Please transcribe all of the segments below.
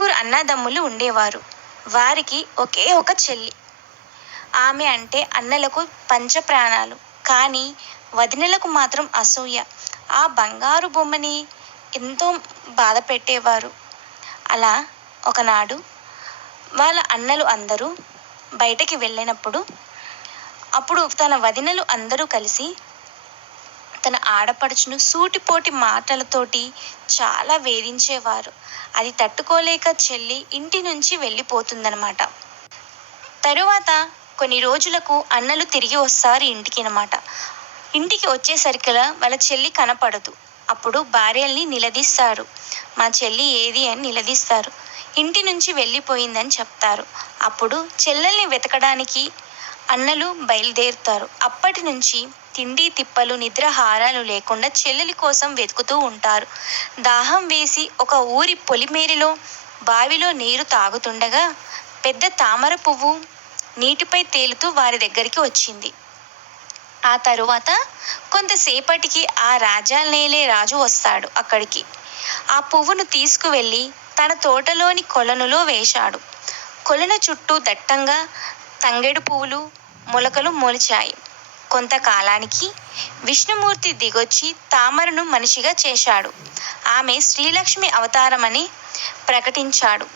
8 అన్నదమ్ములు ఉండేవారు. వారికి ఒకే ఒక చెల్లి. ఆమె అంటే అన్నలకు పంచప్రాణాలు. కానీ వదినలకు మాత్రం అసూయ. ఆ బంగారు బొమ్మని ఎంతో బాధపెట్టేవారు. అలా ఒకనాడు వాళ్ళ అన్నలు అందరూ బయటకి వెళ్ళినప్పుడు, అప్పుడు తన వదినలు అందరూ కలిసి తన ఆడపడుచును సూటిపోటి మాటలతోటి చాలా వేధించేవారు. అది తట్టుకోలేక చెల్లి ఇంటి నుంచి వెళ్ళిపోతుందనమాట. తరువాత కొన్ని రోజులకు అన్నలు తిరిగి వస్తారు ఇంటికి. ఇంటికి వచ్చేసరికలా వాళ్ళ చెల్లి కనపడదు. అప్పుడు భార్యల్ని నిలదీస్తారు. మా చెల్లి ఏది అని నిలదీస్తారు. ఇంటి నుంచి వెళ్ళిపోయిందని చెప్తారు. అప్పుడు చెల్లెల్ని వెతకడానికి అన్నలు బయలుదేరుతారు. అప్పటి నుంచి తిండి తిప్పలు నిద్రాహారాలు లేకుండా చెల్లెలి కోసం వెతుకుతూ ఉంటారు. దాహం వేసి ఒక ఊరి పొలిమేరలో బావిలో నీరు తాగుతుండగా పెద్ద తామర పువ్వు నీటిపై తేలుతూ వారి దగ్గరికి వచ్చింది. ఆ తరువాత కొంతసేపటికి ఆ రాజ్యాన్నేలే రాజు వస్తాడు అక్కడికి. ఆ పువ్వును తీసుకువెళ్ళి తన తోటలోని కొలనులో వేశాడు. కొలను చుట్టూ దట్టంగా తంగెడు పువ్వులు మొలకలు మొలిచాయి. కొంతకాలానికి విష్ణుమూర్తి దిగొచ్చి తామరను మనిషిగా చేశాడు. ఆమె శ్రీలక్ష్మి అవతారమని ప్రకటించాడు.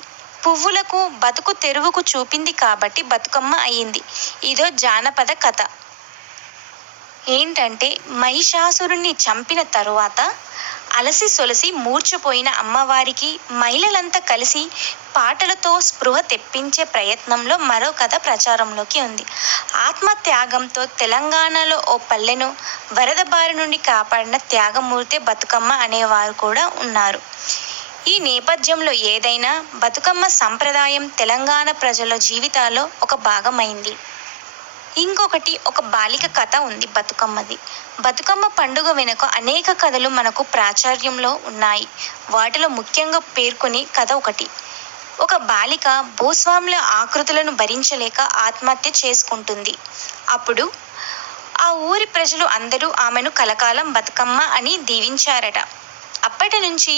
పువ్వులకు బతుకు తెరువుకు చూపింది కాబట్టి బతుకమ్మ అయింది. ఇదో జానపద కథ. ఏంటంటే మహిషాసురుణ్ణి చంపిన తరువాత అలసి సొలసి మూర్ఛపోయిన అమ్మవారికి మహిళలంతా కలిసి పాటలతో స్పృహ తెప్పించే ప్రయత్నంలో మరో కథ ప్రచారంలోకి ఉంది. ఆత్మత్యాగంతో తెలంగాణలో ఓ పల్లెను వరద బారి నుండి కాపాడిన త్యాగమూర్తే బతుకమ్మ అనేవారు కూడా ఉన్నారు. ఈ నేపథ్యంలో ఏదైనా బతుకమ్మ సంప్రదాయం తెలంగాణ ప్రజల జీవితాల్లో ఒక భాగమైంది. ఇంకొకటి ఒక బాలిక కథ ఉంది బతుకమ్మది. బతుకమ్మ పండుగ వెనుక అనేక కథలు మనకు ప్రాచుర్యంలో ఉన్నాయి. వాటిలో ముఖ్యంగా పేర్కొనే కథ ఒకటి. ఒక బాలిక భూస్వాముల ఆకృతులను భరించలేక ఆత్మహత్య చేసుకుంటుంది. అప్పుడు ఆ ఊరి ప్రజలు అందరూ ఆమెను కలకాలం బతుకమ్మ అని దీవించారట. అప్పటి నుంచి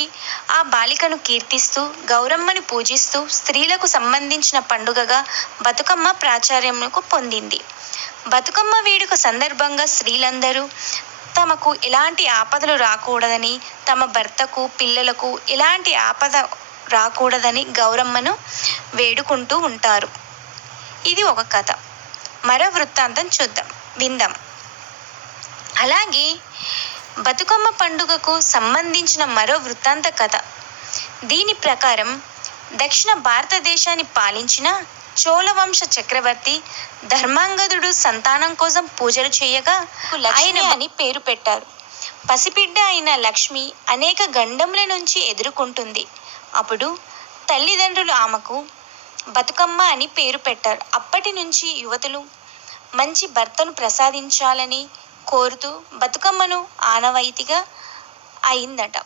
ఆ బాలికను కీర్తిస్తూ గౌరమ్మని పూజిస్తూ స్త్రీలకు సంబంధించిన పండుగగా బతుకమ్మ ప్రాచుర్యంకు పొందింది. బతుకమ్మ వేడుక సందర్భంగా స్త్రీలందరూ తమకు ఎలాంటి ఆపదలు రాకూడదని, తమ భర్తకు పిల్లలకు ఎలాంటి ఆపద రాకూడదని గౌరమ్మను వేడుకుంటూ ఉంటారు. ఇది ఒక కథ. మరో వృత్తాంతం విందాం. అలాగే బతుకమ్మ పండుగకు సంబంధించిన మరో వృత్తాంత కథ. దీని ప్రకారం దక్షిణ భారతదేశాన్ని పాలించిన చోళవంశ చక్రవర్తి ధర్మాంగదుడు సంతానం కోసం పూజలు చేయగా లక్ష్మి అని పేరు పెట్టారు. పసిబిడ్డ అయిన లక్ష్మి అనేక గండముల నుంచి ఎదుర్కొంటుంది. అప్పుడు తల్లిదండ్రులు ఆమెకు బతుకమ్మ అని పేరు పెట్టారు. అప్పటి నుంచి యువతులు మంచి భర్తను ప్రసాదించాలని కోరుతూ బతుకమ్మను ఆనవాయితీగా అయిందట.